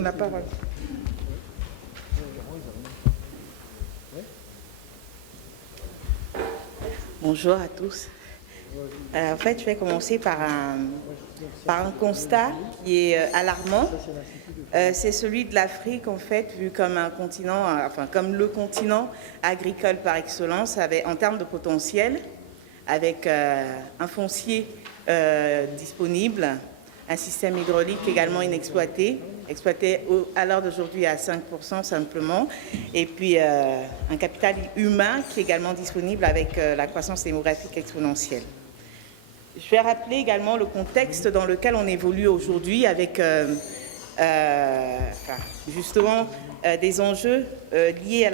La parole. Bonjour à tous. En fait, je vais commencer par un constat qui est alarmant. C'est celui de l'Afrique, en fait, vu comme un continent, enfin comme le continent agricole par excellence, en termes de potentiel, avec un foncier disponible, un système hydraulique également inexploité, exploité à l'heure d'aujourd'hui à 5% simplement, et puis un capital humain qui est également disponible avec la croissance démographique exponentielle. Je vais rappeler également le contexte dans lequel on évolue aujourd'hui avec justement des enjeux liés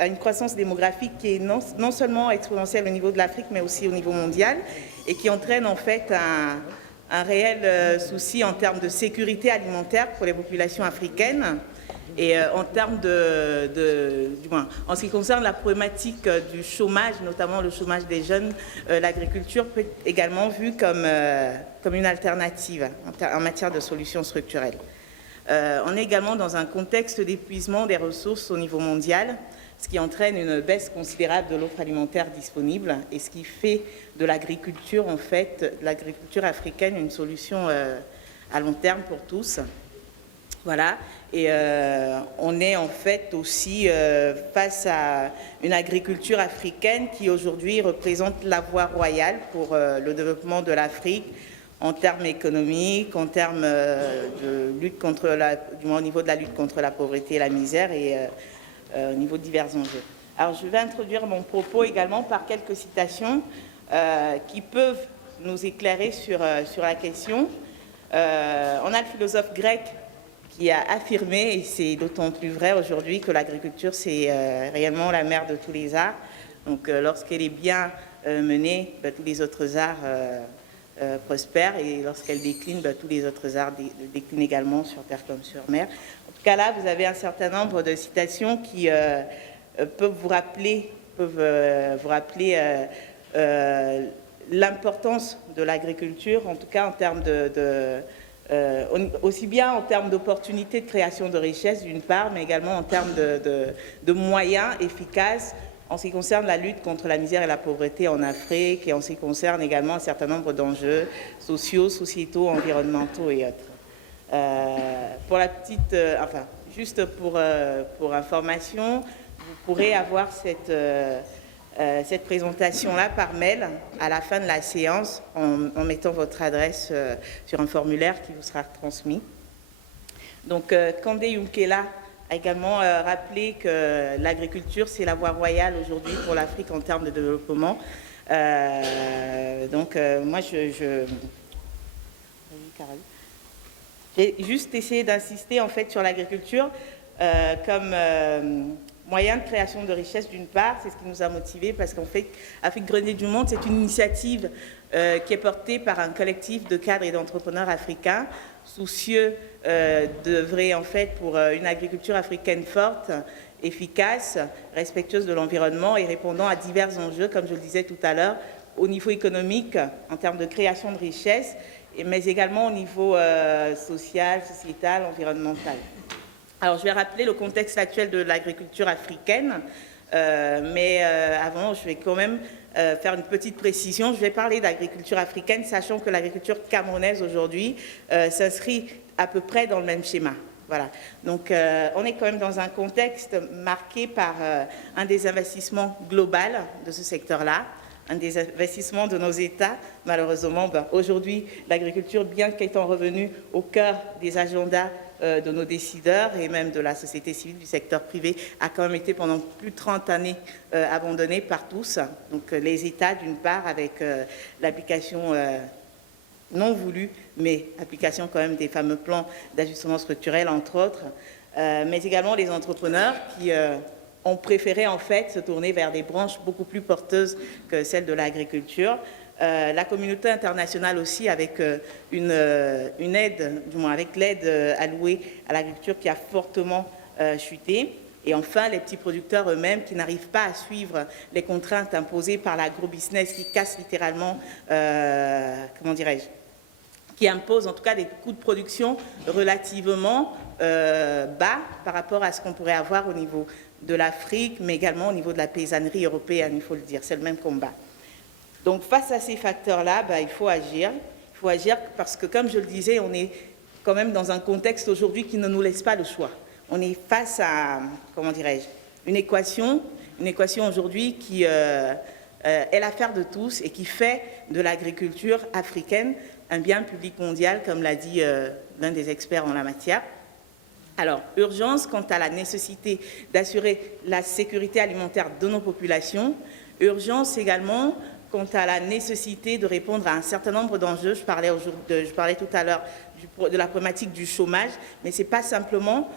à une croissance démographique qui est non seulement exponentielle au niveau de l'Afrique, mais aussi au niveau mondial, et qui entraîne en fait un réel souci en termes de sécurité alimentaire pour les populations africaines. Et en termes du moins, en ce qui concerne la problématique du chômage, notamment le chômage des jeunes, l'agriculture peut être également vue comme une alternative en matière de solutions structurelles. On est également dans un contexte d'épuisement des ressources au niveau mondial, ce qui entraîne une baisse considérable de l'offre alimentaire disponible et ce qui fait de l'agriculture, en fait, l'agriculture africaine, une solution à long terme pour tous. Voilà, et on est en fait aussi face à une agriculture africaine qui aujourd'hui représente la voie royale pour le développement de l'Afrique en termes économiques, en termes de lutte contre du moins au niveau de la lutte contre la pauvreté et la misère et au niveau de divers enjeux. Alors je vais introduire mon propos également par quelques citations qui peuvent nous éclairer sur la question. On a le philosophe grec qui a affirmé, et c'est d'autant plus vrai aujourd'hui, que l'agriculture, c'est réellement la mère de tous les arts. Donc, lorsqu'elle est bien menée, tous les autres arts prospèrent, et lorsqu'elle décline, tous les autres arts déclinent également sur terre comme sur mer. En tout cas, là, vous avez un certain nombre de citations qui peuvent vous rappeler l'importance de l'agriculture, en tout cas en termes aussi bien en termes d'opportunités de création de richesses d'une part, mais également en termes de moyens efficaces en ce qui concerne la lutte contre la misère et la pauvreté en Afrique et en ce qui concerne également un certain nombre d'enjeux sociaux, sociétaux, environnementaux et autres. Pour la petite, juste pour information, vous pourrez avoir cette présentation-là par mail à la fin de la séance en mettant votre adresse sur un formulaire qui vous sera transmis. Donc, Kandé Yunkela a également rappelé que l'agriculture, c'est la voie royale aujourd'hui pour l'Afrique en termes de développement. Moi, j'ai juste essayé d'insister en fait sur l'agriculture comme moyen de création de richesse d'une part, c'est ce qui nous a motivés parce qu'en fait, Afrique Grenier du Monde, c'est une initiative qui est portée par un collectif de cadres et d'entrepreneurs africains soucieux d'œuvrer en fait pour une agriculture africaine forte, efficace, respectueuse de l'environnement et répondant à divers enjeux, comme je le disais tout à l'heure, au niveau économique, en termes de création de richesse, mais également au niveau social, sociétal, environnemental. Alors, je vais rappeler le contexte actuel de l'agriculture africaine, mais avant, je vais quand même faire une petite précision. Je vais parler d'agriculture africaine, sachant que l'agriculture camerounaise aujourd'hui s'inscrit à peu près dans le même schéma. Voilà. Donc, on est quand même dans un contexte marqué par un désinvestissement global de ce secteur-là, un des investissements de nos États. Malheureusement, aujourd'hui, l'agriculture, bien qu'étant revenue au cœur des agendas de nos décideurs et même de la société civile, du secteur privé, a quand même été pendant plus de 30 années abandonnée par tous. Donc les États, d'une part, avec l'application non voulue, mais application quand même des fameux plans d'ajustement structurel, entre autres, mais également les entrepreneurs qui ont préféré en fait se tourner vers des branches beaucoup plus porteuses que celles de l'agriculture. La communauté internationale aussi avec une aide, du moins avec l'aide allouée à l'agriculture qui a fortement chuté. Et enfin, les petits producteurs eux-mêmes qui n'arrivent pas à suivre les contraintes imposées par l'agro-business qui casse littéralement, qui impose en tout cas des coûts de production relativement bas par rapport à ce qu'on pourrait avoir au niveau de l'Afrique, mais également au niveau de la paysannerie européenne, il faut le dire, c'est le même combat. Donc face à ces facteurs-là, il faut agir. Il faut agir parce que, comme je le disais, on est quand même dans un contexte aujourd'hui qui ne nous laisse pas le choix. On est face à, comment dirais-je, une équation aujourd'hui qui est l'affaire de tous et qui fait de l'agriculture africaine un bien public mondial, comme l'a dit l'un des experts en la matière. Alors, urgence quant à la nécessité d'assurer la sécurité alimentaire de nos populations, urgence également quant à la nécessité de répondre à un certain nombre d'enjeux. Je parlais tout à l'heure de la problématique du chômage, mais ce n'est pas simplement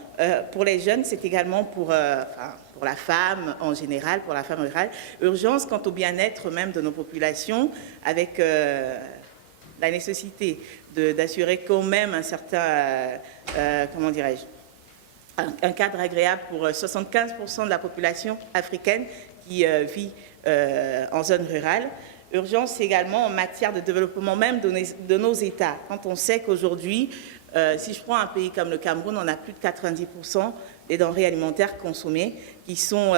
pour les jeunes, c'est également pour la femme en général, pour la femme rurale. Urgence quant au bien-être même de nos populations, avec la nécessité d'assurer quand même un certain, comment dirais-je, un cadre agréable pour 75% de la population africaine qui vit en zone rurale. Urgence également en matière de développement même de nos États. Quand on sait qu'aujourd'hui, si je prends un pays comme le Cameroun, on a plus de 90% des denrées alimentaires consommées qui sont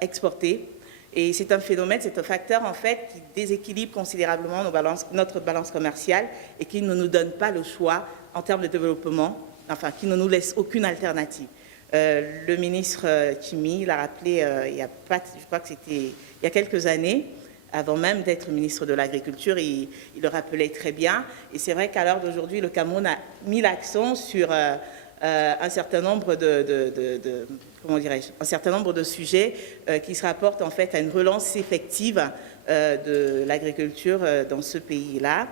exportées. Et c'est un phénomène, c'est un facteur en fait qui déséquilibre considérablement notre balance commerciale et qui ne nous donne pas le choix en termes de développement, enfin qui ne nous laisse aucune alternative. Le ministre Tchimi l'a rappelé je crois que c'était il y a quelques années, avant même d'être ministre de l'Agriculture, il le rappelait très bien. Et c'est vrai qu'à l'heure d'aujourd'hui, le Cameroun a mis l'accent sur un certain nombre un certain nombre de sujets qui se rapportent en fait à une relance effective de l'agriculture dans ce pays-là.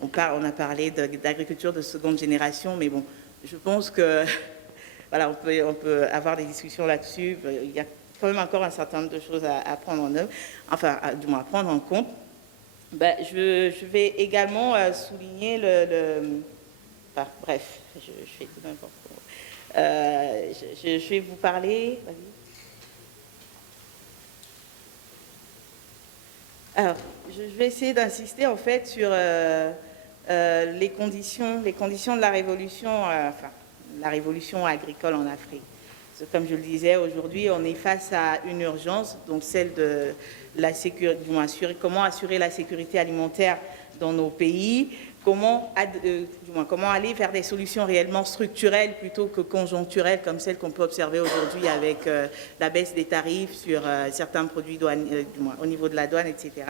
On a parlé d'agriculture de seconde génération, mais bon, je pense que voilà, on peut avoir des discussions là-dessus. Il y a quand même encore un certain nombre de choses à prendre en œuvre, enfin, du moins à prendre en compte. Je vais également souligner enfin, bref, je fais tout n'importe quoi. Je vais vous parler. Alors, je vais essayer d'insister en fait sur les conditions de la révolution, enfin, la révolution agricole en Afrique. Comme je le disais, aujourd'hui, on est face à une urgence, donc celle de la sécurité, comment assurer la sécurité alimentaire dans nos pays, comment aller vers des solutions réellement structurelles plutôt que conjoncturelles, comme celles qu'on peut observer aujourd'hui avec la baisse des tarifs sur certains produits au niveau de la douane, etc.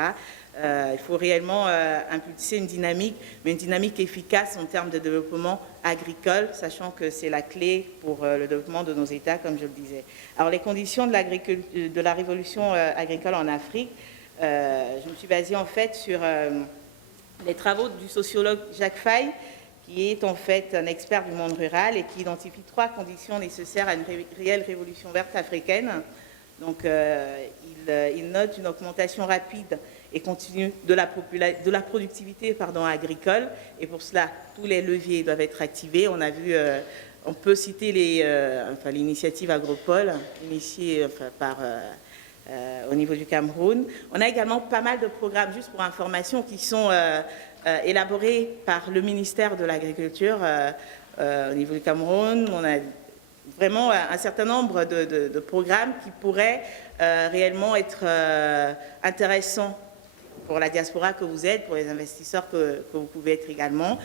Il faut réellement impulser une dynamique, mais une dynamique efficace en termes de développement agricole, sachant que c'est la clé pour le développement de nos États, comme je le disais. Alors, les conditions de la révolution agricole en Afrique, je me suis basée en fait sur les travaux du sociologue Jacques Faye, qui est en fait un expert du monde rural et qui identifie 3 conditions nécessaires à une réelle révolution verte africaine. Donc, il note une augmentation rapide et continue de la productivité agricole. Et pour cela, tous les leviers doivent être activés. On a vu, on peut citer l'initiative Agropole, initiée au niveau du Cameroun. On a également pas mal de programmes, juste pour information, qui sont élaborés par le ministère de l'Agriculture au niveau du Cameroun. On a vraiment un certain nombre de programmes qui pourraient réellement être intéressants pour la diaspora que vous êtes, pour les investisseurs que vous pouvez être également.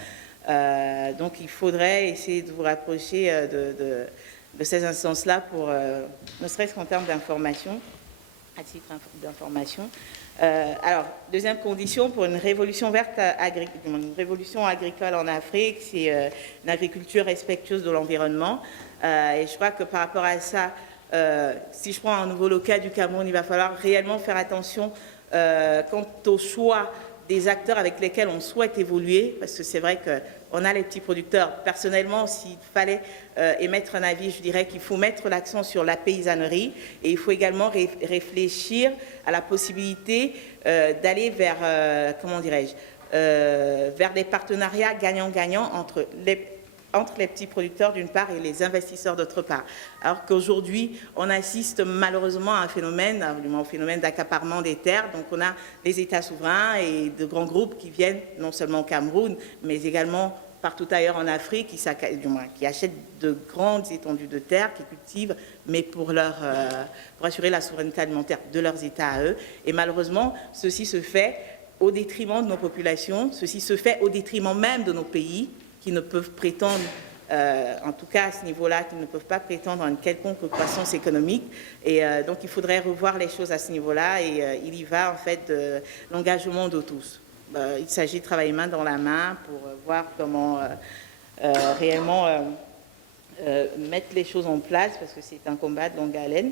Donc il faudrait essayer de vous rapprocher de ces instances-là pour, ne serait-ce qu'en termes d'information, à titre d'information. Alors, deuxième condition pour une révolution verte, une révolution agricole en Afrique, c'est une agriculture respectueuse de l'environnement. Et je crois que par rapport à ça, si je prends à nouveau le cas du Cameroun, il va falloir réellement faire attention quant au choix des acteurs avec lesquels on souhaite évoluer, parce que c'est vrai qu'on a les petits producteurs. Personnellement, s'il fallait émettre un avis, je dirais qu'il faut mettre l'accent sur la paysannerie et il faut également réfléchir à la possibilité d'aller vers, vers des partenariats gagnant-gagnant entre entre les petits producteurs d'une part et les investisseurs d'autre part. Alors qu'aujourd'hui, on assiste malheureusement à un phénomène, au phénomène d'accaparement des terres. Donc on a les États souverains et de grands groupes qui viennent non seulement au Cameroun, mais également partout ailleurs en Afrique, qui achètent de grandes étendues de terres, qui cultivent, mais pour assurer la souveraineté alimentaire de leurs États à eux. Et malheureusement, ceci se fait au détriment de nos populations, ceci se fait au détriment même de nos pays, qui ne peuvent prétendre, en tout cas à ce niveau-là, qui ne peuvent pas prétendre à une quelconque croissance économique. Et donc il faudrait revoir les choses à ce niveau-là, et il y va en fait de l'engagement de tous. Il s'agit de travailler main dans la main pour voir comment réellement mettre les choses en place, parce que c'est un combat de longue haleine.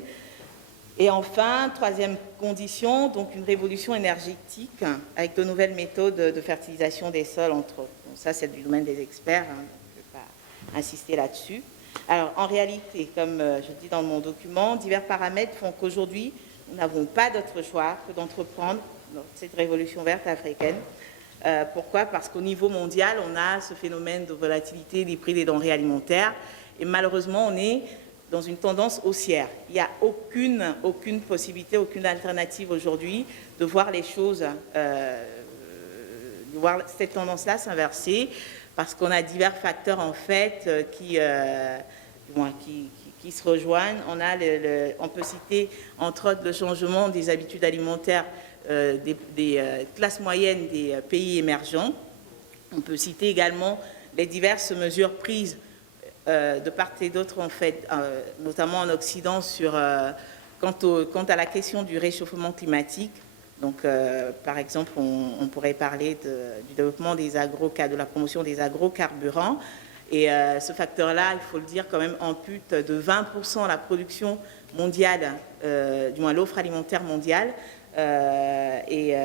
Et enfin, troisième condition, donc une révolution énergétique avec de nouvelles méthodes de fertilisation des sols, entre autres. Donc ça, c'est du domaine des experts, hein, je ne vais pas insister là-dessus. Alors, en réalité, comme je dis dans mon document, divers paramètres font qu'aujourd'hui, nous n'avons pas d'autre choix que d'entreprendre cette révolution verte africaine. Pourquoi? Parce qu'au niveau mondial, on a ce phénomène de volatilité des prix des denrées alimentaires, et malheureusement, on est dans une tendance haussière. Il n'y a aucune possibilité, aucune alternative aujourd'hui de voir les choses, de voir cette tendance-là s'inverser, parce qu'on a divers facteurs en fait qui se rejoignent. On peut citer entre autres le changement des habitudes alimentaires des classes moyennes des pays émergents. On peut citer également les diverses mesures prises de part et d'autre, en fait, notamment en Occident, quant à la question du réchauffement climatique. Donc, par exemple, on pourrait parler du développement de la promotion des agrocarburants. Et ce facteur-là, il faut le dire, quand même, ampute de 20% la production mondiale, du moins l'offre alimentaire mondiale, et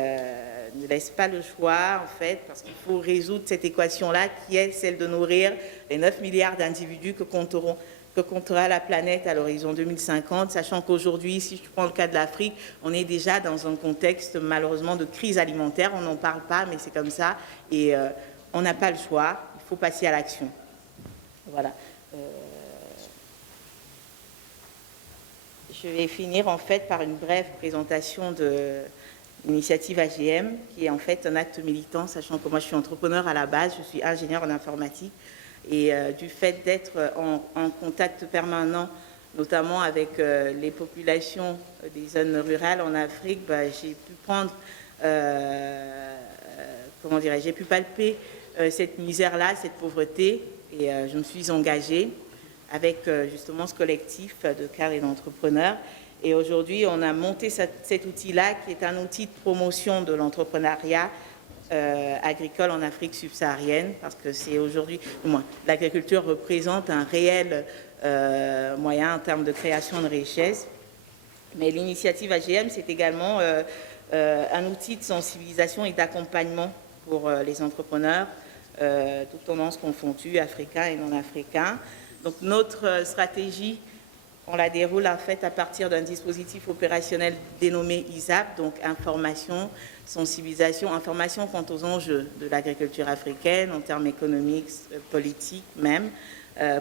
ne laisse pas le choix, en fait, parce qu'il faut résoudre cette équation-là, qui est celle de nourrir les 9 milliards d'individus que comptera la planète à l'horizon 2050, sachant qu'aujourd'hui, si je prends le cas de l'Afrique, on est déjà dans un contexte, malheureusement, de crise alimentaire. On n'en parle pas, mais c'est comme ça, et on n'a pas le choix. Il faut passer à l'action. Voilà. Je vais finir en fait par une brève présentation de l'initiative AGM, qui est en fait un acte militant, sachant que moi je suis entrepreneur à la base, je suis ingénieur en informatique, et du fait d'être en contact permanent, notamment avec les populations des zones rurales en Afrique, j'ai pu prendre, j'ai pu palper cette misère-là, cette pauvreté, et je me suis engagée avec justement ce collectif de cadres et d'entrepreneurs. Et aujourd'hui, on a monté cet outil-là, qui est un outil de promotion de l'entrepreneuriat agricole en Afrique subsaharienne, parce que c'est aujourd'hui, l'agriculture représente un réel moyen en termes de création de richesse. Mais l'initiative AGM, c'est également un outil de sensibilisation et d'accompagnement pour les entrepreneurs, toutes tendances confondues, africains et non africains. Donc notre stratégie, on la déroule en fait à partir d'un dispositif opérationnel dénommé ISAP, donc information, sensibilisation, information quant aux enjeux de l'agriculture africaine en termes économiques, politiques même.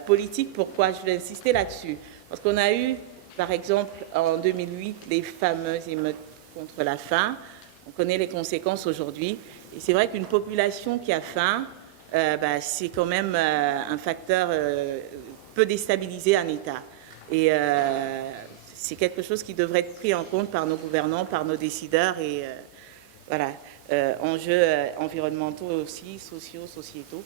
Politique, pourquoi je vais insister là-dessus? Parce qu'on a eu, par exemple, en 2008, les fameuses émeutes contre la faim. On connaît les conséquences aujourd'hui. Et c'est vrai qu'une population qui a faim, c'est quand même un facteur peut déstabiliser un État. Et c'est quelque chose qui devrait être pris en compte par nos gouvernants, par nos décideurs, et enjeux environnementaux aussi, sociaux, sociétaux.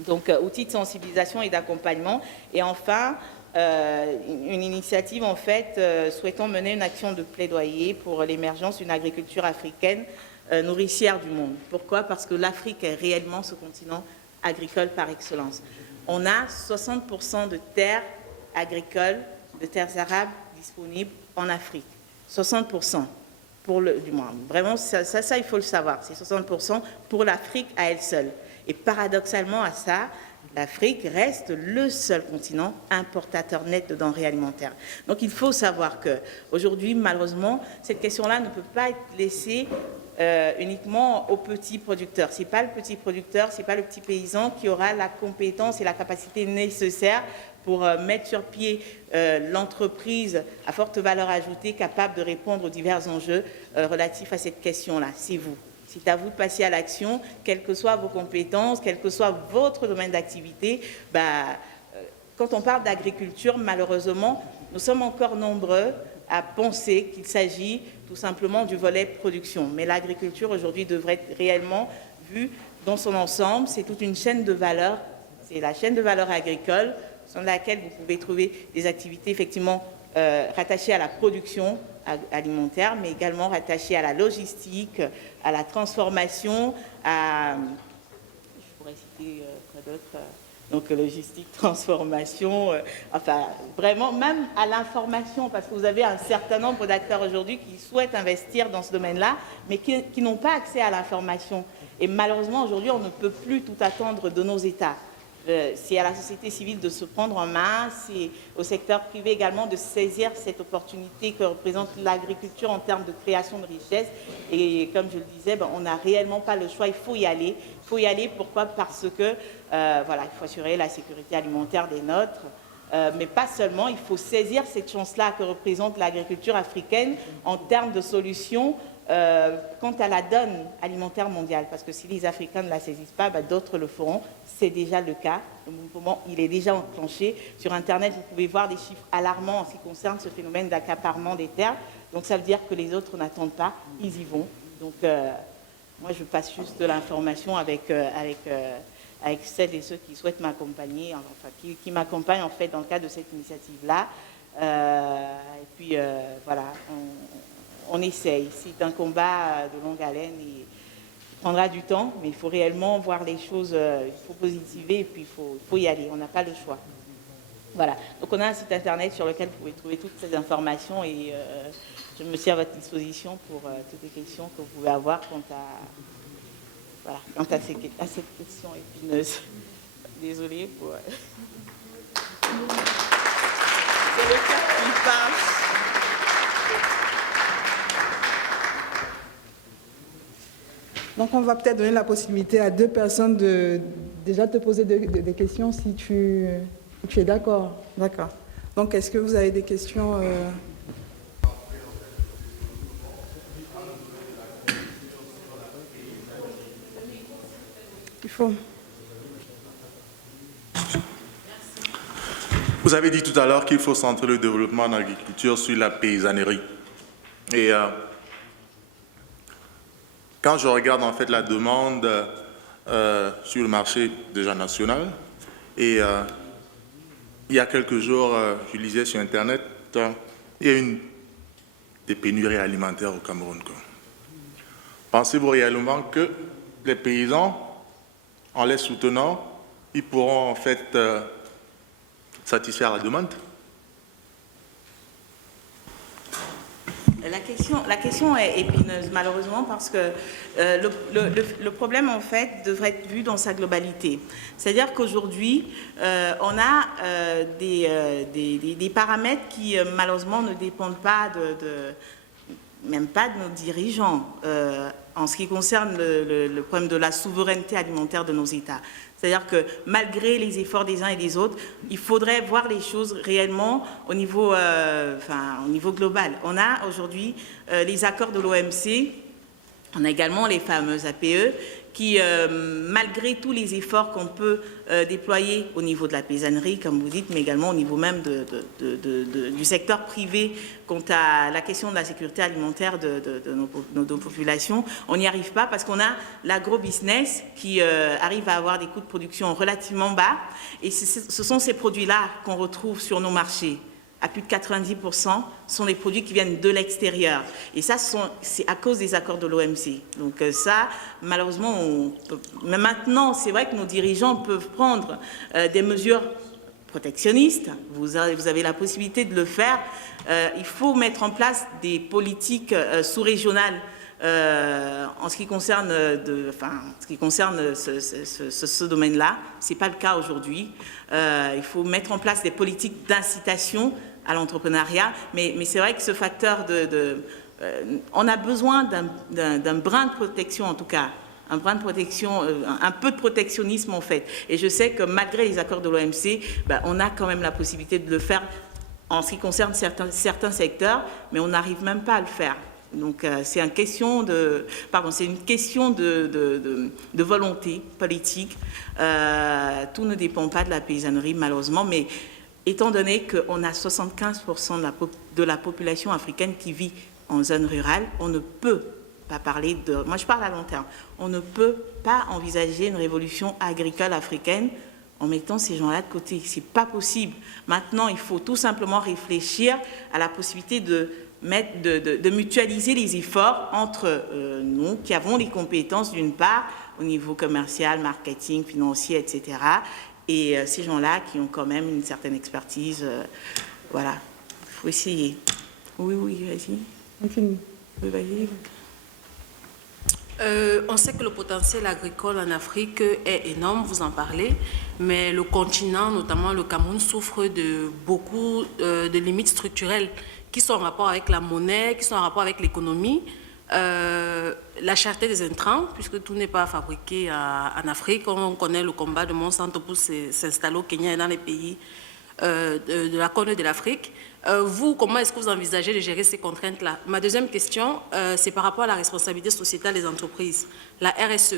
Donc, outils de sensibilisation et d'accompagnement. Et enfin, une initiative, en fait, souhaitant mener une action de plaidoyer pour l'émergence d'une agriculture africaine nourricière du monde. Pourquoi? Parce que l'Afrique est réellement ce continent agricole par excellence. On a 60% de terres agricoles, de terres arables disponibles en Afrique. 60%, du moins. Vraiment, ça, il faut le savoir. C'est 60% pour l'Afrique à elle seule. Et paradoxalement à ça, l'Afrique reste le seul continent importateur net de denrées alimentaires. Donc il faut savoir qu'aujourd'hui, malheureusement, cette question-là ne peut pas être laissée uniquement aux petits producteurs. Ce n'est pas le petit producteur, ce n'est pas le petit paysan qui aura la compétence et la capacité nécessaire pour mettre sur pied l'entreprise à forte valeur ajoutée capable de répondre aux divers enjeux relatifs à cette question-là. C'est vous. C'est à vous de passer à l'action, quelles que soient vos compétences, quel que soit votre domaine d'activité. Quand on parle d'agriculture, malheureusement, nous sommes encore nombreux à penser qu'il s'agit tout simplement du volet production. Mais l'agriculture aujourd'hui devrait être réellement vue dans son ensemble. C'est toute une chaîne de valeur. C'est la chaîne de valeur agricole sur laquelle vous pouvez trouver des activités effectivement rattachées à la production alimentaire, mais également rattachées à la logistique, à la transformation, je pourrais citer quoi d'autre, donc logistique, transformation, enfin vraiment même à l'information, parce que vous avez un certain nombre d'acteurs aujourd'hui qui souhaitent investir dans ce domaine-là, mais qui n'ont pas accès à l'information. Et malheureusement, aujourd'hui, on ne peut plus tout attendre de nos États. C'est à la société civile de se prendre en main, c'est au secteur privé également de saisir cette opportunité que représente l'agriculture en termes de création de richesse. Et comme je le disais, on n'a réellement pas le choix, il faut y aller. Il faut y aller, pourquoi? Parce que, voilà, il faut assurer la sécurité alimentaire des nôtres. Mais pas seulement, il faut saisir cette chance-là que représente l'agriculture africaine en termes de solutions quant à la donne alimentaire mondiale, parce que si les Africains ne la saisissent pas, d'autres le feront. C'est déjà le cas. Le mouvement, il est déjà enclenché. Sur Internet, vous pouvez voir des chiffres alarmants en ce qui concerne ce phénomène d'accaparement des terres. Donc ça veut dire que les autres n'attendent pas, ils y vont. Donc moi, je passe juste de l'information avec celles et ceux qui souhaitent m'accompagner, enfin qui m'accompagnent en fait dans le cadre de cette initiative-là. Et puis voilà, on essaye. C'est un combat de longue haleine et il prendra du temps, mais il faut réellement voir les choses, il faut positiver et puis il faut y aller. On n'a pas le choix. Voilà. Donc on a un site internet sur lequel vous pouvez trouver toutes ces informations et je me tiens à votre disposition pour toutes les questions que vous pouvez avoir quant à cette question épineuse. Désolée pour... C'est le cœur qui parle. Donc, on va peut-être donner la possibilité à deux personnes de déjà te poser des questions si tu es d'accord. D'accord. Donc, est-ce que vous avez des questions Il faut. Vous avez dit tout à l'heure qu'il faut centrer le développement en agriculture sur la paysannerie. Et quand je regarde en fait la demande sur le marché déjà national, et il y a quelques jours, je lisais sur Internet, il y a des pénuries alimentaires au Cameroun. Pensez-vous réellement que les paysans, en les soutenant, ils pourront en fait satisfaire la demande? La question est épineuse, malheureusement, parce que le problème, en fait, devrait être vu dans sa globalité. C'est-à-dire qu'aujourd'hui, on a des paramètres qui, malheureusement, ne dépendent pas même pas de nos dirigeants, en ce qui concerne le problème de la souveraineté alimentaire de nos États. C'est-à-dire que malgré les efforts des uns et des autres, il faudrait voir les choses réellement au niveau global. On a aujourd'hui les accords de l'OMC, on a également les fameuses APE, qui, malgré tous les efforts qu'on peut déployer au niveau de la paysannerie, comme vous dites, mais également au niveau même du secteur privé quant à la question de la sécurité alimentaire de nos populations, on n'y arrive pas parce qu'on a l'agro-business qui arrive à avoir des coûts de production relativement bas et ce sont ces produits-là qu'on retrouve sur nos marchés. À plus de 90%, sont des produits qui viennent de l'extérieur. Et ça, c'est à cause des accords de l'OMC. Donc ça, malheureusement, mais maintenant, c'est vrai que nos dirigeants peuvent prendre des mesures protectionnistes. Vous avez la possibilité de le faire. Il faut mettre en place des politiques sous-régionales en ce qui concerne, ce domaine-là. Ce n'est pas le cas aujourd'hui. Il faut mettre en place des politiques d'incitation à l'entrepreneuriat, mais c'est vrai que ce facteur on a besoin d'un brin de protection, en tout cas, un brin de protection, un peu de protectionnisme en fait. Et je sais que malgré les accords de l'OMC, on a quand même la possibilité de le faire en ce qui concerne certains secteurs, mais on n'arrive même pas à le faire. Donc c'est une question de volonté politique. Tout ne dépend pas de la paysannerie malheureusement, mais étant donné qu'on a 75% de la population africaine qui vit en zone rurale, on ne peut pas parler de... Moi, je parle à long terme. On ne peut pas envisager une révolution agricole africaine en mettant ces gens-là de côté. Ce n'est pas possible. Maintenant, il faut tout simplement réfléchir à la possibilité de mutualiser les efforts entre nous, qui avons les compétences, d'une part, au niveau commercial, marketing, financier, etc., et ces gens-là qui ont quand même une certaine expertise. Voilà, il faut essayer. Oui, vas-y. Okay. Oui, vas-y. On sait que le potentiel agricole en Afrique est énorme, vous en parlez, mais le continent, notamment le Cameroun, souffre de beaucoup de limites structurelles qui sont en rapport avec la monnaie, qui sont en rapport avec l'économie, la cherté des intrants, puisque tout n'est pas fabriqué en Afrique. On connaît le combat de Monsanto pour s'installer au Kenya et dans les pays de la Corne de l'Afrique. Vous, comment est-ce que vous envisagez de gérer ces contraintes-là? Ma deuxième question, c'est par rapport à la responsabilité sociétale des entreprises, la RSE,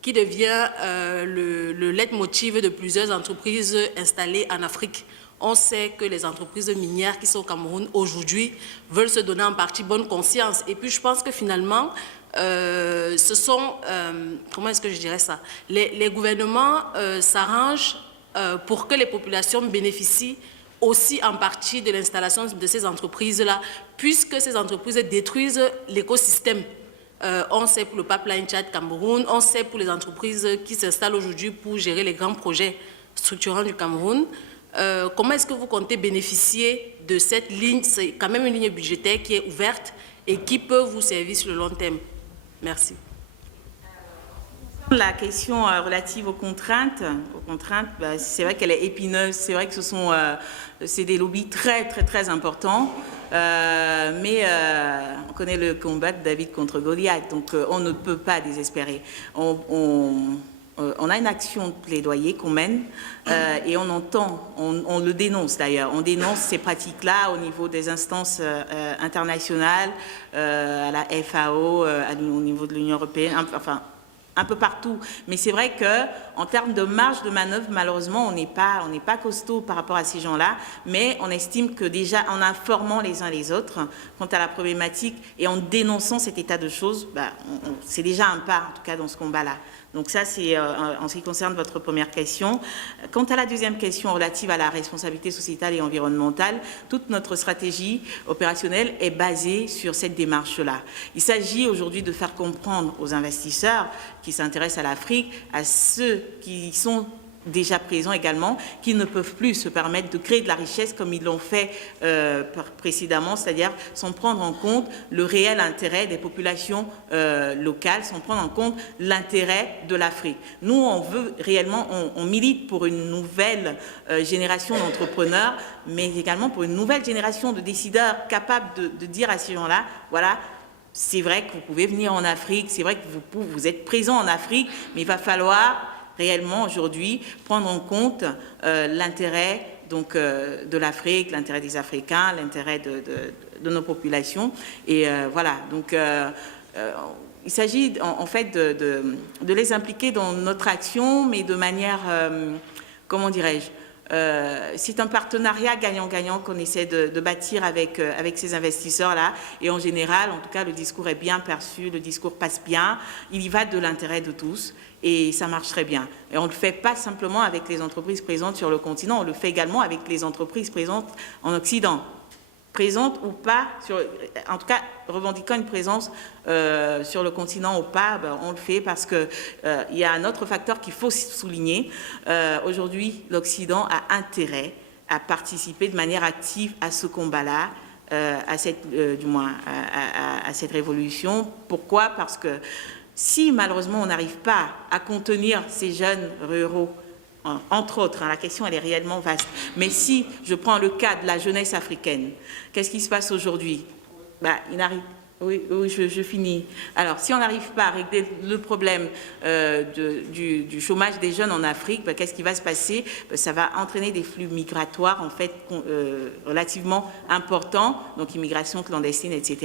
qui devient le leitmotiv de plusieurs entreprises installées en Afrique. On sait que les entreprises minières qui sont au Cameroun aujourd'hui veulent se donner en partie bonne conscience. Et puis, je pense que finalement, ce sont, comment est-ce que je dirais ça? Les gouvernements s'arrangent pour que les populations bénéficient aussi en partie de l'installation de ces entreprises-là, puisque ces entreprises détruisent l'écosystème. On sait pour le pipeline Tchad-Cameroun, on sait pour les entreprises qui s'installent aujourd'hui pour gérer les grands projets structurants du Cameroun. Comment est-ce que vous comptez bénéficier de cette ligne? C'est quand même une ligne budgétaire qui est ouverte et qui peut vous servir sur le long terme. Merci. La question relative aux contraintes, c'est vrai qu'elle est épineuse, c'est vrai que c'est des lobbies très, très, très importants, mais on connaît le combat de David contre Goliath, donc on ne peut pas désespérer. On a une action de plaidoyer qu'on mène et on le dénonce d'ailleurs, on dénonce ces pratiques-là au niveau des instances internationales, à la FAO, au niveau de l'Union européenne, enfin, un peu partout. Mais c'est vrai qu'en termes de marge de manœuvre, malheureusement, on n'est pas costaud par rapport à ces gens-là, mais on estime que déjà en informant les uns les autres quant à la problématique et en dénonçant cet état de choses, c'est déjà un pas, en tout cas, dans ce combat-là. Donc ça, c'est en ce qui concerne votre première question. Quant à la deuxième question relative à la responsabilité sociétale et environnementale, toute notre stratégie opérationnelle est basée sur cette démarche-là. Il s'agit aujourd'hui de faire comprendre aux investisseurs qui s'intéressent à l'Afrique, à ceux qui sont déjà présents également, qui ne peuvent plus se permettre de créer de la richesse comme ils l'ont fait précédemment, c'est-à-dire sans prendre en compte le réel intérêt des populations locales, sans prendre en compte l'intérêt de l'Afrique. Nous, on veut réellement, on milite pour une nouvelle génération d'entrepreneurs, mais également pour une nouvelle génération de décideurs capables de dire à ces gens-là, voilà, c'est vrai que vous pouvez venir en Afrique, c'est vrai que vous êtes présents en Afrique, mais il va falloir réellement aujourd'hui prendre en compte l'intérêt de l'Afrique, l'intérêt des Africains, l'intérêt de nos populations. Et voilà, donc il s'agit en fait de les impliquer dans notre action, mais de manière, comment dirais-je, c'est un partenariat gagnant-gagnant qu'on essaie de bâtir avec ces investisseurs-là. Et en général, en tout cas, le discours est bien perçu, le discours passe bien. Il y va de l'intérêt de tous et ça marche très bien. Et on ne le fait pas simplement avec les entreprises présentes sur le continent, on le fait également avec les entreprises présentes en Occident. Présentes ou pas, en tout cas revendiquant une présence sur le continent ou pas, on le fait parce qu'il y a un autre facteur qu'il faut souligner. Aujourd'hui, l'Occident a intérêt à participer de manière active à ce combat-là, à cette révolution. Pourquoi? Parce que si malheureusement on n'arrive pas à contenir ces jeunes ruraux, entre autres, la question elle est réellement vaste, mais si je prends le cas de la jeunesse africaine, qu'est-ce qui se passe aujourd'hui? Oui, oui, je finis. Alors, si on n'arrive pas à régler le problème du chômage des jeunes en Afrique, ben, qu'est-ce qui va se passer? Ben, ça va entraîner des flux migratoires, en fait, relativement importants, donc immigration clandestine, etc.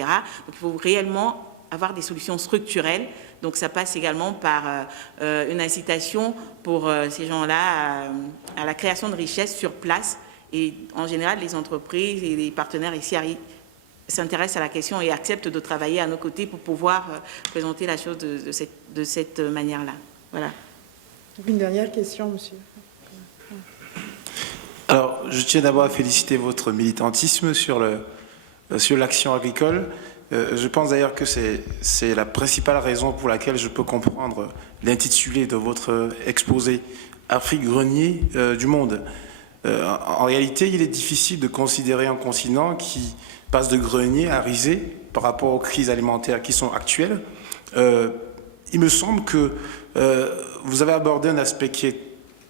Donc, il faut réellement avoir des solutions structurelles. Donc, ça passe également par une incitation pour ces gens-là à la création de richesses sur place. Et en général, les entreprises et les partenaires ici s'intéressent à la question et acceptent de travailler à nos côtés pour pouvoir présenter la chose de cette manière-là. Voilà. Une dernière question, monsieur. Alors, je tiens d'abord à féliciter votre militantisme sur l'action agricole. Je pense d'ailleurs que c'est la principale raison pour laquelle je peux comprendre l'intitulé de votre exposé « Afrique grenier du monde ». En réalité, il est difficile de considérer un continent qui passe de grenier à risée par rapport aux crises alimentaires qui sont actuelles. Il me semble que vous avez abordé un aspect qui est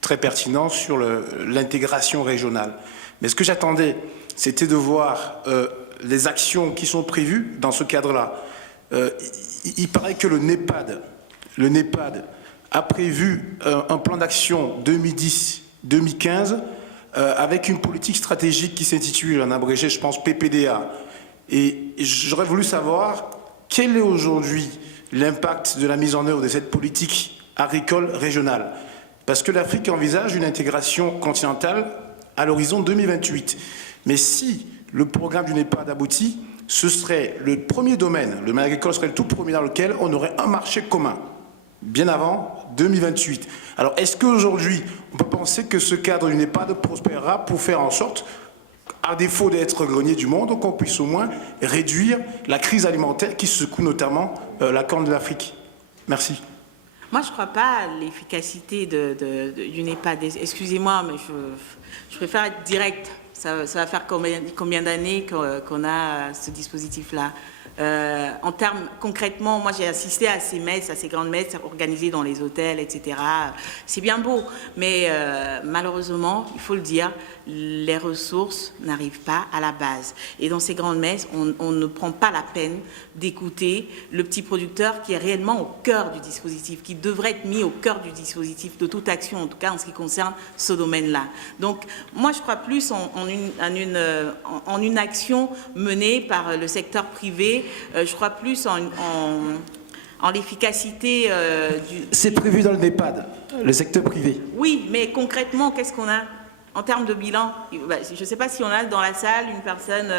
très pertinent sur l'intégration régionale. Mais ce que j'attendais, c'était de voir les actions qui sont prévues dans ce cadre-là. Il paraît que le NEPAD a prévu un plan d'action 2010-2015 avec une politique stratégique qui s'intitule, en abrégé, je pense, PPDA. Et j'aurais voulu savoir quel est aujourd'hui l'impact de la mise en œuvre de cette politique agricole régionale. Parce que l'Afrique envisage une intégration continentale à l'horizon 2028. Mais si le programme du NEPAD aboutit, ce serait le premier domaine, le domaine agricole serait le tout premier dans lequel on aurait un marché commun, bien avant 2028. Alors, est-ce qu'aujourd'hui, on peut penser que ce cadre du NEPAD prospérera pour faire en sorte, à défaut d'être grenier du monde, qu'on puisse au moins réduire la crise alimentaire qui secoue notamment la Corne de l'Afrique? Merci. Moi, je ne crois pas à l'efficacité du NEPAD. Excusez-moi, mais je préfère être direct. Ça va faire combien d'années qu'on a ce dispositif-là? En termes, concrètement, moi j'ai assisté à ces messes, à ces grandes messes organisées dans les hôtels, etc. C'est bien beau, mais malheureusement, il faut le dire, les ressources n'arrivent pas à la base. Et dans ces grandes messes, on ne prend pas la peine d'écouter le petit producteur qui est réellement au cœur du dispositif, qui devrait être mis au cœur du dispositif de toute action, en tout cas en ce qui concerne ce domaine-là. Donc, moi je crois plus en une action menée par le secteur privé. Je crois plus en l'efficacité du... C'est prévu dans le NEPAD, le secteur privé. Oui, mais concrètement, qu'est-ce qu'on a en termes de bilan? Je ne sais pas si on a dans la salle une personne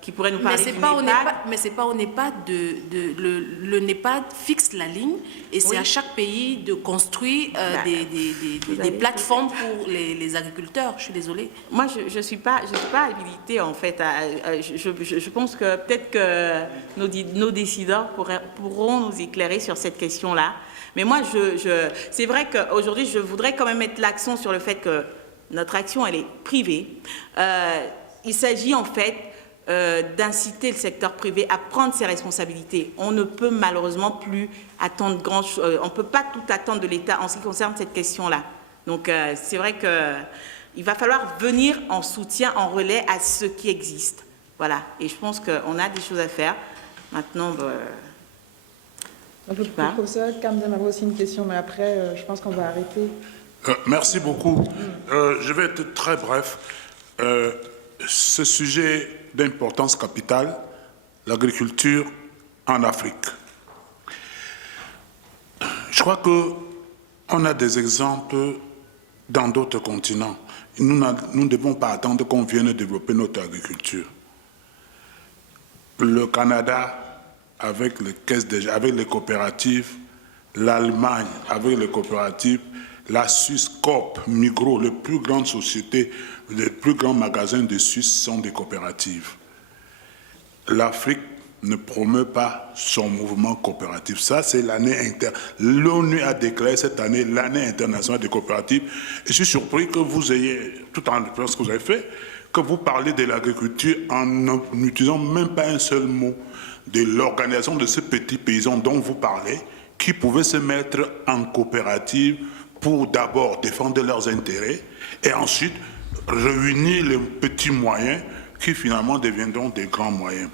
qui pourrait nous parler du NEPAD. Mais ce n'est pas au NEPAD. Le NEPAD fixe la ligne et c'est à chaque pays de construire des plateformes pour les agriculteurs. Je suis désolée. Moi, je suis pas habilitée, en fait. Je pense que peut-être que nos décideurs pourront nous éclairer sur cette question-là. Mais moi, c'est vrai qu'aujourd'hui, je voudrais quand même mettre l'accent sur le fait que notre action, elle est privée. Il s'agit en fait d'inciter le secteur privé à prendre ses responsabilités. On ne peut malheureusement plus attendre grand-chose. On ne peut pas tout attendre de l'État en ce qui concerne cette question-là. Donc, c'est vrai qu'il va falloir venir en soutien, en relais à ce qui existe. Voilà. Et je pense qu'on a des choses à faire. Maintenant, Le professeur Kamdem avait aussi une question, mais après, je pense qu'on va arrêter. Merci beaucoup. Je vais être très bref. Ce sujet d'importance capitale, l'agriculture en Afrique. Je crois qu'on a des exemples dans d'autres continents. Nous ne devons pas attendre qu'on vienne développer notre agriculture. Le Canada, avec les coopératives, l'Allemagne, avec les coopératives, la Suisse, Coop, Migros, les plus grandes sociétés, les plus grands magasins de Suisse sont des coopératives. L'Afrique ne promeut pas son mouvement coopératif. Ça, c'est l'année l'ONU a déclaré cette année l'année internationale des coopératives. Et je suis surpris que vous ayez, tout en ce que vous avez fait, que vous parlez de l'agriculture en n'utilisant même pas un seul mot de l'organisation de ces petits paysans dont vous parlez, qui pouvaient se mettre en coopérative pour d'abord défendre leurs intérêts et ensuite réunir les petits moyens qui finalement deviendront des grands moyens.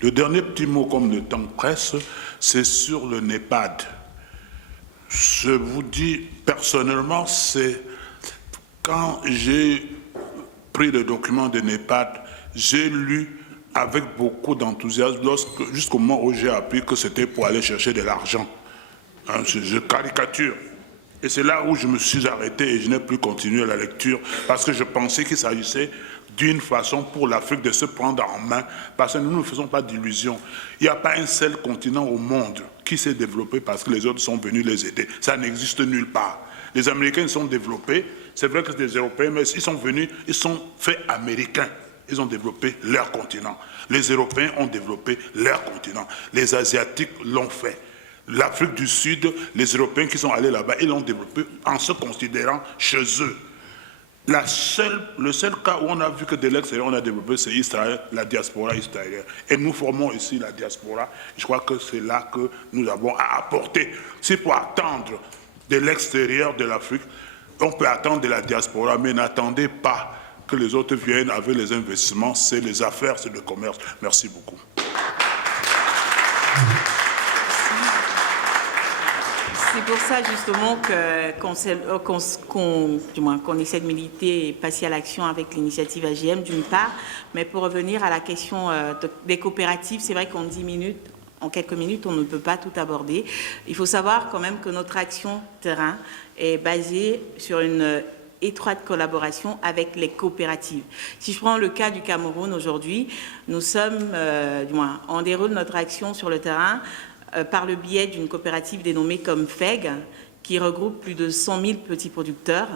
Le dernier petit mot, comme le temps presse, c'est sur le NEPAD. Je vous dis personnellement, c'est quand j'ai pris le document de NEPAD, j'ai lu avec beaucoup d'enthousiasme jusqu'au moment où j'ai appris que c'était pour aller chercher de l'argent. Hein, je caricature. Et c'est là où je me suis arrêté et je n'ai plus continué la lecture parce que je pensais qu'il s'agissait d'une façon pour l'Afrique de se prendre en main, parce que nous ne faisons pas d'illusions. Il n'y a pas un seul continent au monde qui s'est développé parce que les autres sont venus les aider. Ça n'existe nulle part. Les Américains sont développés, c'est vrai que c'est des Européens, mais ils sont venus, ils sont faits américains. Ils ont développé leur continent. Les Européens ont développé leur continent. Les Asiatiques l'ont fait. L'Afrique du Sud, les Européens qui sont allés là-bas, ils l'ont développé en se considérant chez eux. Le seul cas où on a vu que de l'extérieur on a développé, c'est Israël, la diaspora israélienne. Et nous formons ici la diaspora. Je crois que c'est là que nous avons à apporter. C'est pour attendre de l'extérieur de l'Afrique, on peut attendre de la diaspora, mais n'attendez pas que les autres viennent avec les investissements. C'est les affaires, c'est le commerce. Merci beaucoup. C'est pour ça justement qu'on essaie de militer et passer à l'action avec l'initiative AGM d'une part, mais pour revenir à la question des coopératives, c'est vrai qu'en 10 minutes, en quelques minutes, on ne peut pas tout aborder. Il faut savoir quand même que notre action terrain est basée sur une étroite collaboration avec les coopératives. Si je prends le cas du Cameroun aujourd'hui, nous sommes, on déroule notre action sur le terrain par le biais d'une coopérative dénommée comme FEG, qui regroupe plus de 100 000 petits producteurs.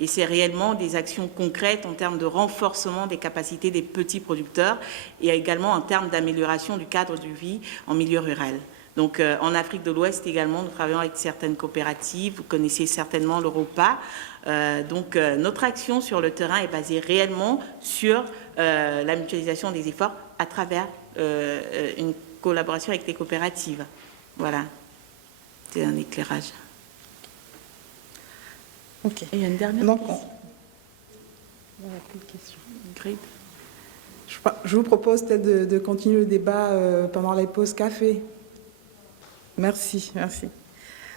Et c'est réellement des actions concrètes en termes de renforcement des capacités des petits producteurs et également en termes d'amélioration du cadre de vie en milieu rural. Donc en Afrique de l'Ouest également, nous travaillons avec certaines coopératives. Vous connaissez certainement l'Europa. Notre action sur le terrain est basée réellement sur la mutualisation des efforts à travers une collaboration avec les coopératives. Voilà, c'est un éclairage. Ok. Et il y a une dernière question. On n'a plus de questions. Great. Je vous propose peut-être de continuer le débat pendant les pauses café. Merci, merci.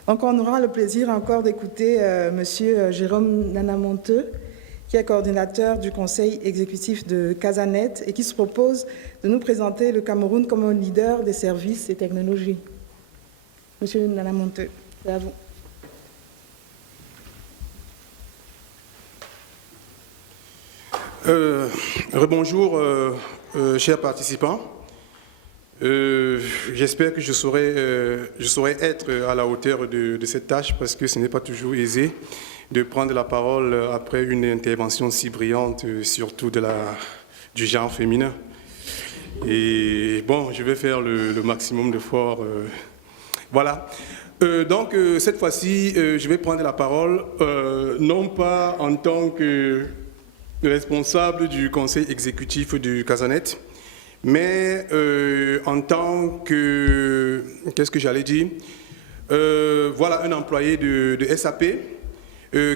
Donc, on aura le plaisir encore d'écouter Monsieur Jérôme Nanamonteux, qui est coordinateur du conseil exécutif de Casanet et qui se propose de nous présenter le Cameroun comme un leader des services et technologies. Monsieur Nanamonteux, c'est à vous. Rebonjour, chers participants. J'espère que je saurai être à la hauteur de cette tâche parce que ce n'est pas toujours aisé de prendre la parole après une intervention si brillante, surtout du genre féminin. Et bon, je vais faire le maximum d'efforts. Voilà. Donc, cette fois-ci, je vais prendre la parole, non pas en tant que responsable du conseil exécutif du Casanet, mais en tant que, qu'est-ce que j'allais dire, voilà un employé de SAP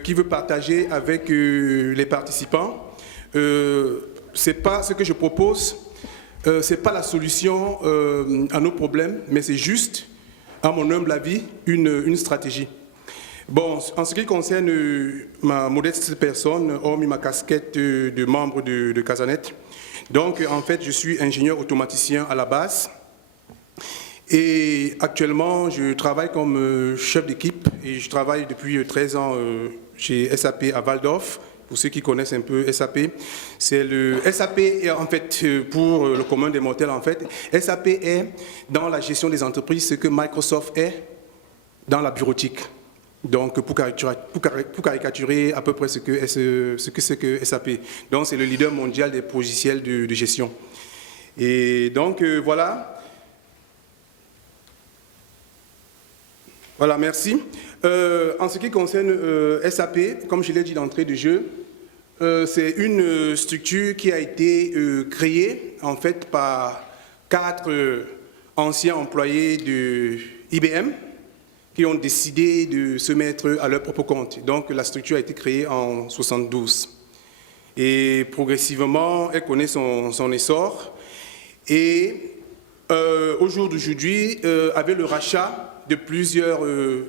qui veut partager avec les participants. C'est pas ce que je propose, c'est pas la solution à nos problèmes, mais c'est juste, à mon humble avis, une stratégie. Bon, en ce qui concerne ma modeste personne, hormis ma casquette de membre de Casanet, donc en fait je suis ingénieur automaticien à la base et actuellement je travaille comme chef d'équipe et je travaille depuis 13 ans chez SAP à Waldorf. Pour ceux qui connaissent un peu SAP, c'est le SAP en fait pour le commun des mortels en fait. SAP est dans la gestion des entreprises ce que Microsoft est dans la bureautique. Donc pour caricaturer à peu près ce que c'est que SAP. Donc c'est le leader mondial des logiciels de gestion. Et donc voilà. Voilà, merci. En ce qui concerne SAP, comme je l'ai dit d'entrée de jeu, c'est une structure qui a été créée en fait par 4 anciens employés de IBM qui ont décidé de se mettre à leur propre compte. Donc la structure a été créée en 1972. Et progressivement, elle connaît son essor. Et au jour d'aujourd'hui, avec le rachat de plusieurs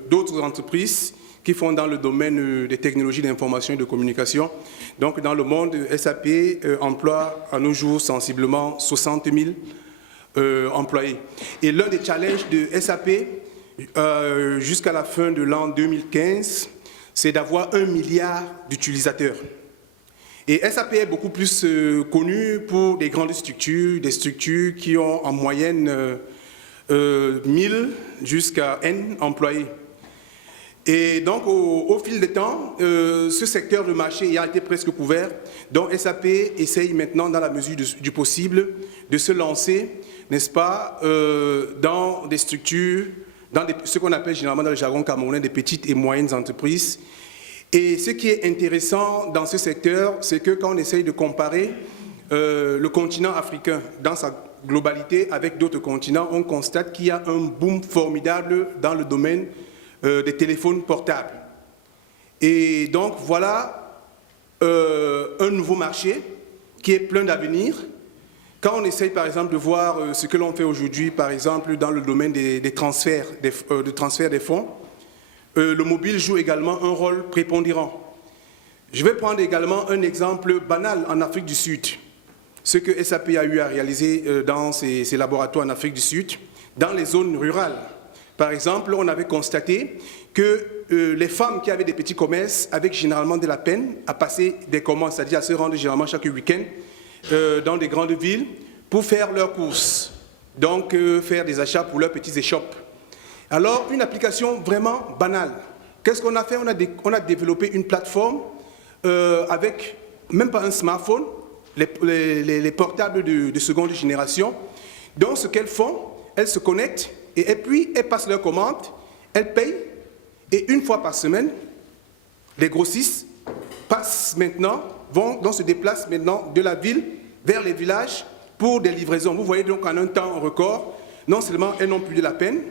d'autres entreprises qui font dans le domaine des technologies d'information et de communication. Donc, dans le monde, SAP emploie à nos jours sensiblement 60 000 employés. Et l'un des challenges de SAP jusqu'à la fin de l'an 2015, c'est d'avoir 1 milliard d'utilisateurs. Et SAP est beaucoup plus connu pour des grandes structures, des structures qui ont en moyenne 1000 jusqu'à N employés. Et donc, au fil du temps, ce secteur de marché a été presque couvert. Donc, SAP essaye maintenant, dans la mesure du possible, de se lancer, n'est-ce pas, dans des structures, dans ce qu'on appelle généralement dans le jargon camerounais des petites et moyennes entreprises. Et ce qui est intéressant dans ce secteur, c'est que quand on essaye de comparer le continent africain dans sa globalité avec d'autres continents, on constate qu'il y a un boom formidable dans le domaine des téléphones portables. Et donc voilà un nouveau marché qui est plein d'avenir. Quand on essaye par exemple de voir ce que l'on fait aujourd'hui, par exemple dans le domaine des transferts, de transfert des fonds, le mobile joue également un rôle prépondérant. Je vais prendre également un exemple banal en Afrique du Sud. Ce que SAP a eu à réaliser dans ses laboratoires en Afrique du Sud, dans les zones rurales. Par exemple, on avait constaté que les femmes qui avaient des petits commerces avaient généralement de la peine à passer des commandes, c'est-à-dire à se rendre généralement chaque week-end dans des grandes villes pour faire leurs courses, donc faire des achats pour leurs petits échoppes. Alors, une application vraiment banale. Qu'est-ce qu'on a fait? On a développé une plateforme avec même pas un smartphone, les portables de seconde génération. Donc, ce qu'elles font, elles se connectent et puis elles passent leurs commandes, elles payent et une fois par semaine, les grossistes se déplacent maintenant de la ville vers les villages pour des livraisons. Vous voyez donc en un temps record, non seulement elles n'ont plus de la peine,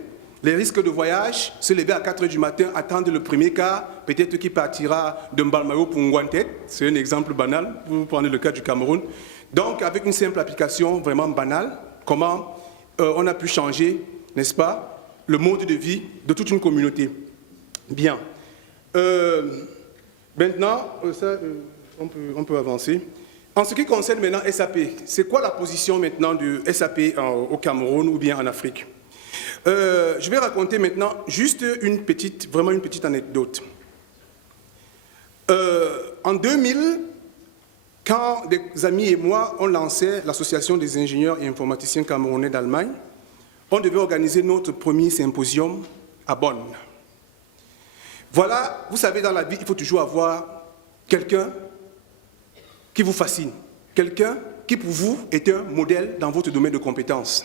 les risques de voyage, se lever à 4 h du matin, attendre le premier car, peut-être qu'il partira de Mbalmayo pour Ngwantet, c'est un exemple banal, vous prenez le cas du Cameroun. Donc avec une simple application vraiment banale, comment on a pu changer, n'est-ce pas, le mode de vie de toute une communauté. Bien. Maintenant, on peut avancer. En ce qui concerne maintenant SAP, c'est quoi la position maintenant de SAP au Cameroun ou bien en Afrique? Je vais raconter maintenant juste une petite anecdote. En 2000, quand des amis et moi, on lançait l'Association des ingénieurs et informaticiens camerounais d'Allemagne, on devait organiser notre premier symposium à Bonn. Voilà, vous savez, dans la vie, il faut toujours avoir quelqu'un qui vous fascine, quelqu'un qui pour vous est un modèle dans votre domaine de compétences.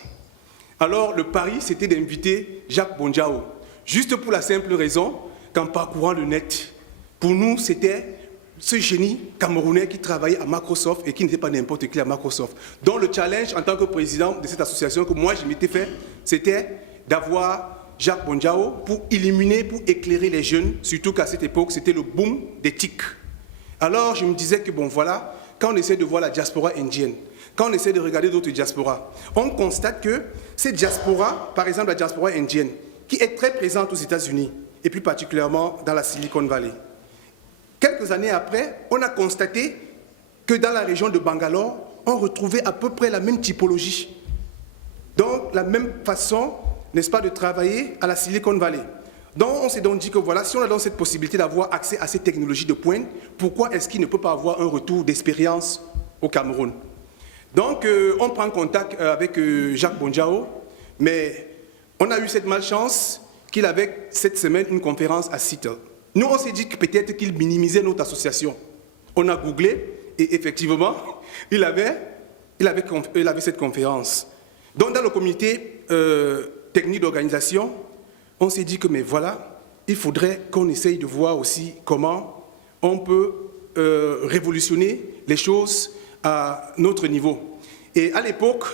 Alors le pari, c'était d'inviter Jacques Bonjao, juste pour la simple raison qu'en parcourant le net, pour nous, c'était ce génie camerounais qui travaillait à Microsoft et qui n'était pas n'importe qui à Microsoft. Donc le challenge en tant que président de cette association que moi je m'étais fait, c'était d'avoir Jacques Bonjao pour illuminer, pour éclairer les jeunes, surtout qu'à cette époque, c'était le boom des TIC. Alors je me disais que bon voilà, quand on essaie de voir la diaspora indienne, quand on essaie de regarder d'autres diasporas, on constate que cette diaspora, par exemple la diaspora indienne, qui est très présente aux États-Unis, et plus particulièrement dans la Silicon Valley. Quelques années après, on a constaté que dans la région de Bangalore, on retrouvait à peu près la même typologie. Donc la même façon, n'est-ce pas, de travailler à la Silicon Valley. Donc on s'est donc dit que voilà, si on a donc cette possibilité d'avoir accès à ces technologies de pointe, pourquoi est-ce qu'il ne peut pas avoir un retour d'expérience au Cameroun? Donc on prend contact avec Jacques Bonjao, mais on a eu cette malchance qu'il avait cette semaine une conférence à Seattle. Nous on s'est dit que peut-être qu'il minimisait notre association. On a googlé et effectivement, il avait cette conférence. Donc dans le comité technique d'organisation, on s'est dit que mais voilà, il faudrait qu'on essaye de voir aussi comment on peut révolutionner les choses à notre niveau. Et à l'époque,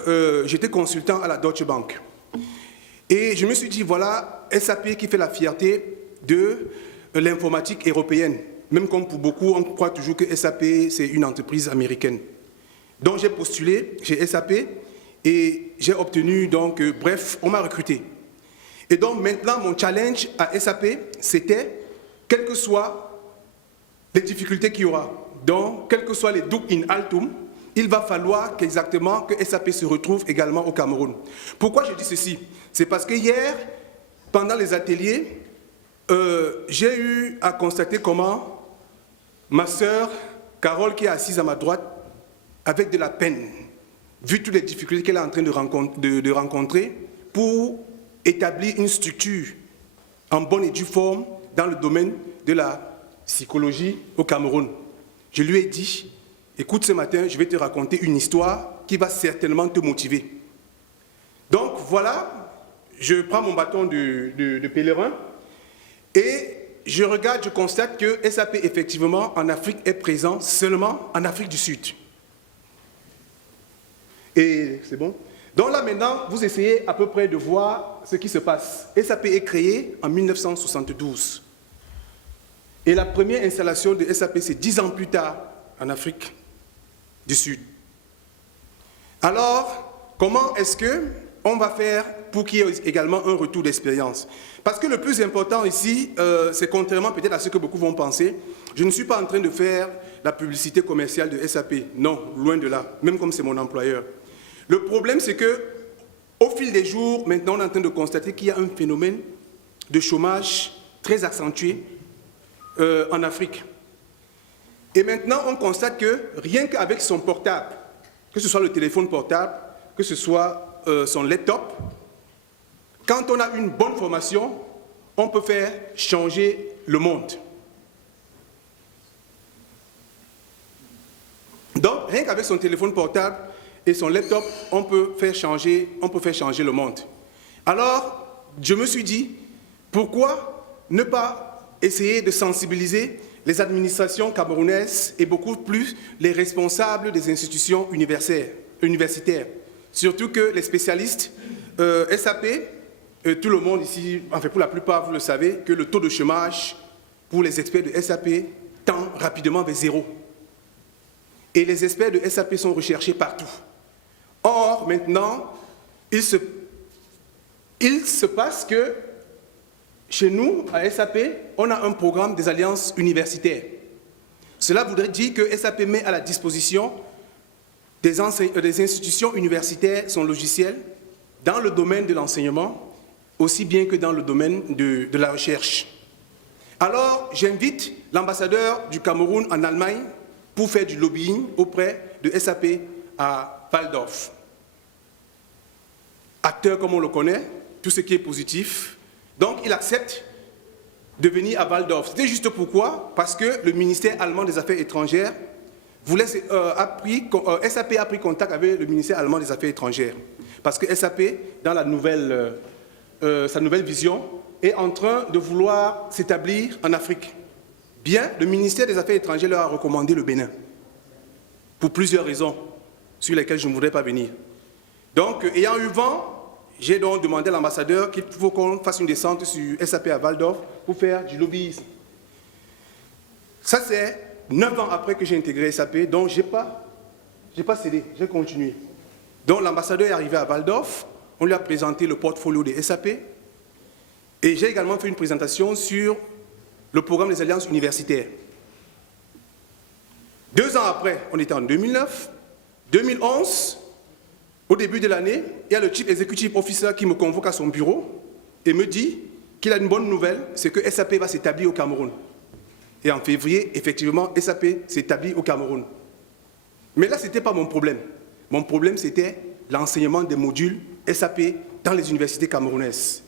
j'étais consultant à la Deutsche Bank. Et je me suis dit, voilà, SAP qui fait la fierté de l'informatique européenne. Même comme pour beaucoup, on croit toujours que SAP, c'est une entreprise américaine. Donc j'ai postulé chez SAP et j'ai obtenu, donc, bref, on m'a recruté. Et donc maintenant, mon challenge à SAP, c'était, quelles que soient les difficultés qu'il y aura, donc, quels que soient les duc in altum, il va falloir qu'exactement que SAP se retrouve également au Cameroun. Pourquoi je dis ceci? C'est parce que hier, pendant les ateliers, j'ai eu à constater comment ma sœur, Carole, qui est assise à ma droite, avec de la peine, vu toutes les difficultés qu'elle est en train de rencontrer, pour établir une structure en bonne et due forme dans le domaine de la psychologie au Cameroun. Je lui ai dit, écoute, ce matin, je vais te raconter une histoire qui va certainement te motiver. Donc voilà, je prends mon bâton de pèlerin et je regarde, je constate que SAP, effectivement, en Afrique, est présent seulement en Afrique du Sud. Et c'est bon? Donc là, maintenant, vous essayez à peu près de voir ce qui se passe. SAP est créé en 1972. Et la première installation de SAP, c'est 10 ans plus tard, en Afrique du Sud. Alors, comment est-ce qu'on va faire pour qu'il y ait également un retour d'expérience? Parce que le plus important ici, c'est contrairement peut-être à ce que beaucoup vont penser, je ne suis pas en train de faire la publicité commerciale de SAP. Non, loin de là, même comme c'est mon employeur. Le problème, c'est que, au fil des jours, maintenant, on est en train de constater qu'il y a un phénomène de chômage très accentué en Afrique. Et maintenant, on constate que rien qu'avec son portable, que ce soit le téléphone portable, que ce soit son laptop, quand on a une bonne formation, on peut faire changer le monde. Donc, rien qu'avec son téléphone portable et son laptop, on peut faire changer le monde. Alors, je me suis dit, pourquoi ne pas essayer de sensibiliser les administrations camerounaises et beaucoup plus les responsables des institutions universitaires. Surtout que les spécialistes SAP, tout le monde ici, enfin pour la plupart, vous le savez, que le taux de chômage pour les experts de SAP tend rapidement vers 0. Et les experts de SAP sont recherchés partout. Or, maintenant, il se passe que chez nous, à SAP, on a un programme des alliances universitaires. Cela voudrait dire que SAP met à la disposition des institutions universitaires son logiciel dans le domaine de l'enseignement, aussi bien que dans le domaine de la recherche. Alors, j'invite l'ambassadeur du Cameroun en Allemagne pour faire du lobbying auprès de SAP à Waldorf. Acteur comme on le connaît, tout ce qui est positif. Donc, il accepte de venir à Waldorf. C'était juste pourquoi? Parce que le ministère allemand des Affaires étrangères SAP a pris contact avec le ministère allemand des Affaires étrangères. Parce que SAP, dans sa nouvelle vision, est en train de vouloir s'établir en Afrique. Bien, le ministère des Affaires étrangères leur a recommandé le Bénin, pour plusieurs raisons, sur lesquelles je ne voudrais pas venir. Donc, ayant eu vent, j'ai donc demandé à l'ambassadeur qu'il faut qu'on fasse une descente sur SAP à Waldorf pour faire du lobbyisme. Ça, c'est 9 ans après que j'ai intégré SAP, donc je n'ai pas cédé, j'ai continué. Donc l'ambassadeur est arrivé à Waldorf, on lui a présenté le portfolio de SAP, et j'ai également fait une présentation sur le programme des alliances universitaires. 2 ans après, on était en 2009, 2011, au début de l'année, il y a le Chief Executive Officer qui me convoque à son bureau et me dit qu'il a une bonne nouvelle, c'est que SAP va s'établir au Cameroun. Et en février, effectivement, SAP s'établit au Cameroun. Mais là, ce n'était pas mon problème. Mon problème, c'était l'enseignement des modules SAP dans les universités camerounaises.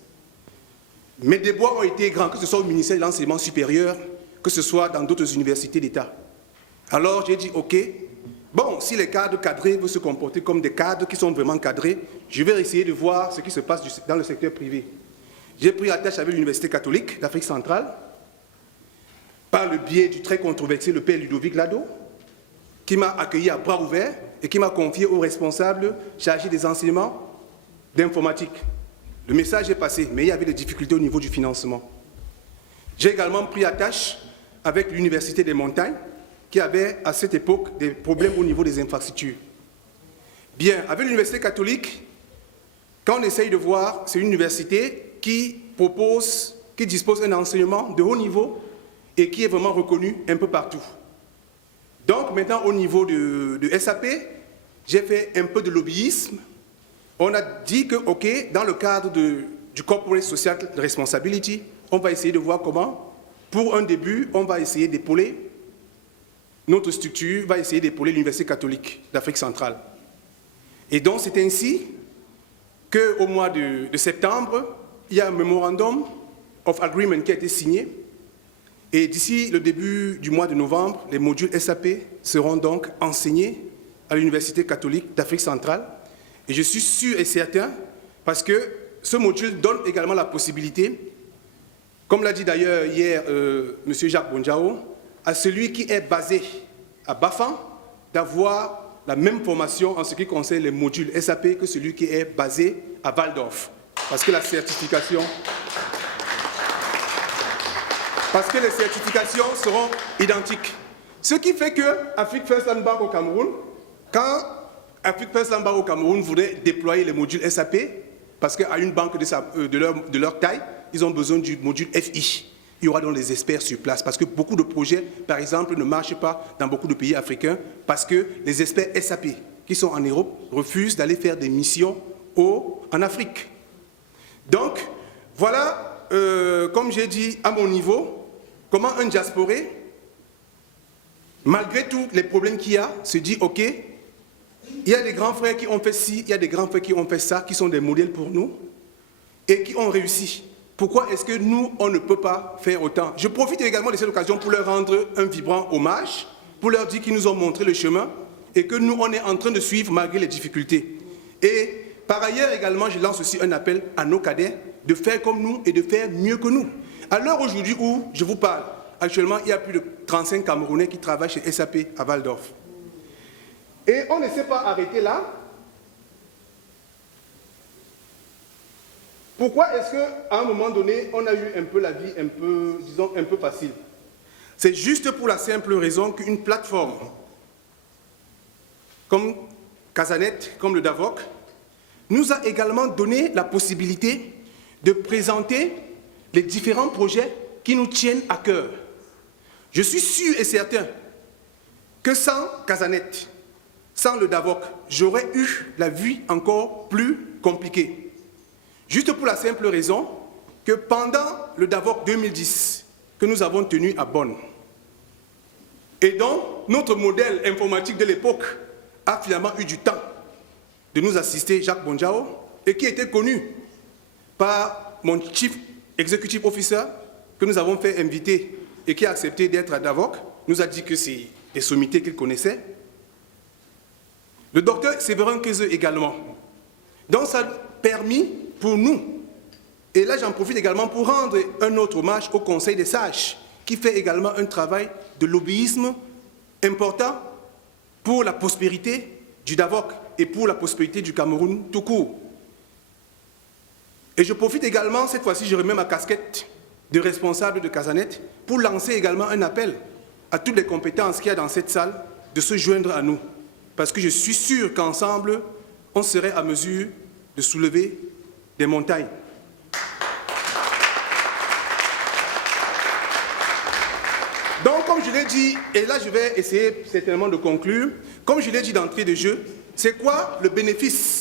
Mes déboires ont été grands, que ce soit au ministère de l'Enseignement supérieur, que ce soit dans d'autres universités d'État. Alors, j'ai dit, OK, bon, si les cadres cadrés veulent se comporter comme des cadres qui sont vraiment cadrés, je vais essayer de voir ce qui se passe dans le secteur privé. J'ai pris attache avec l'Université catholique d'Afrique centrale, par le biais du très controversé le père Ludovic Lado, qui m'a accueilli à bras ouverts et qui m'a confié au responsable chargé des enseignements d'informatique. Le message est passé, mais il y avait des difficultés au niveau du financement. J'ai également pris attache avec l'Université des montagnes, qui avait à cette époque des problèmes au niveau des infrastructures. Bien, avec l'Université catholique, quand on essaye de voir, c'est une université qui dispose d'un enseignement de haut niveau et qui est vraiment reconnu un peu partout. Donc maintenant, au niveau de SAP, j'ai fait un peu de lobbyisme. On a dit que, OK, dans le cadre du Corporate Social Responsibility, on va essayer de voir comment, pour un début, on va essayer d'épauler, notre structure va essayer d'épauler l'Université catholique d'Afrique centrale. Et donc c'est ainsi qu'au mois de septembre, il y a un Memorandum of Agreement qui a été signé. Et d'ici le début du mois de novembre, les modules SAP seront donc enseignés à l'Université catholique d'Afrique centrale. Et je suis sûr et certain, parce que ce module donne également la possibilité, comme l'a dit d'ailleurs hier M. Jacques Bonjao, à celui qui est basé à Bafan, d'avoir la même formation en ce qui concerne les modules SAP que celui qui est basé à Waldorf. Parce que les certifications seront identiques. Ce qui fait que Afrique First Land Bank au Cameroun, quand Afrique First Land Bank au Cameroun voudrait déployer les modules SAP, parce qu'à une banque de leur taille, ils ont besoin du module FI. Il y aura donc des experts sur place, parce que beaucoup de projets, par exemple, ne marchent pas dans beaucoup de pays africains, parce que les experts SAP qui sont en Europe refusent d'aller faire des missions en Afrique. Donc, voilà, comme j'ai dit, à mon niveau, comment un diasporé, malgré tous les problèmes qu'il y a, se dit, OK, il y a des grands frères qui ont fait ci, il y a des grands frères qui ont fait ça, qui sont des modèles pour nous, et qui ont réussi. Pourquoi est-ce que nous, on ne peut pas faire autant? Je profite également de cette occasion pour leur rendre un vibrant hommage, pour leur dire qu'ils nous ont montré le chemin et que nous, on est en train de suivre malgré les difficultés. Et par ailleurs également, je lance aussi un appel à nos cadets de faire comme nous et de faire mieux que nous. À l'heure aujourd'hui où je vous parle, actuellement, il y a plus de 35 Camerounais qui travaillent chez SAP à Waldorf. Et on ne s'est pas arrêté là. Pourquoi est-ce qu'à un moment donné, on a eu un peu la vie un peu facile? C'est juste pour la simple raison qu'une plateforme comme Casanet, comme le DAVOC, nous a également donné la possibilité de présenter les différents projets qui nous tiennent à cœur. Je suis sûr et certain que sans Casanet, sans le DAVOC, j'aurais eu la vie encore plus compliquée. Juste pour la simple raison que pendant le DAVOC 2010 que nous avons tenu à Bonn, et donc notre modèle informatique de l'époque a finalement eu du temps de nous assister, Jacques Bonjao, et qui était connu par mon Chief Executive Officer que nous avons fait inviter et qui a accepté d'être à DAVOC, nous a dit que c'est des sommités qu'il connaissait. Le docteur Séverin Kézeux également. Donc ça a permis pour nous, et là j'en profite également pour rendre un autre hommage au Conseil des sages, qui fait également un travail de lobbyisme important pour la prospérité du DAVOC et pour la prospérité du Cameroun tout court. Et je profite également, cette fois-ci je remets ma casquette de responsable de Casanet, pour lancer également un appel à toutes les compétences qu'il y a dans cette salle de se joindre à nous. Parce que je suis sûr qu'ensemble, on serait à mesure de soulever des montagnes. Donc, comme je l'ai dit, et là je vais essayer certainement de conclure, comme je l'ai dit d'entrée de jeu, c'est quoi le bénéfice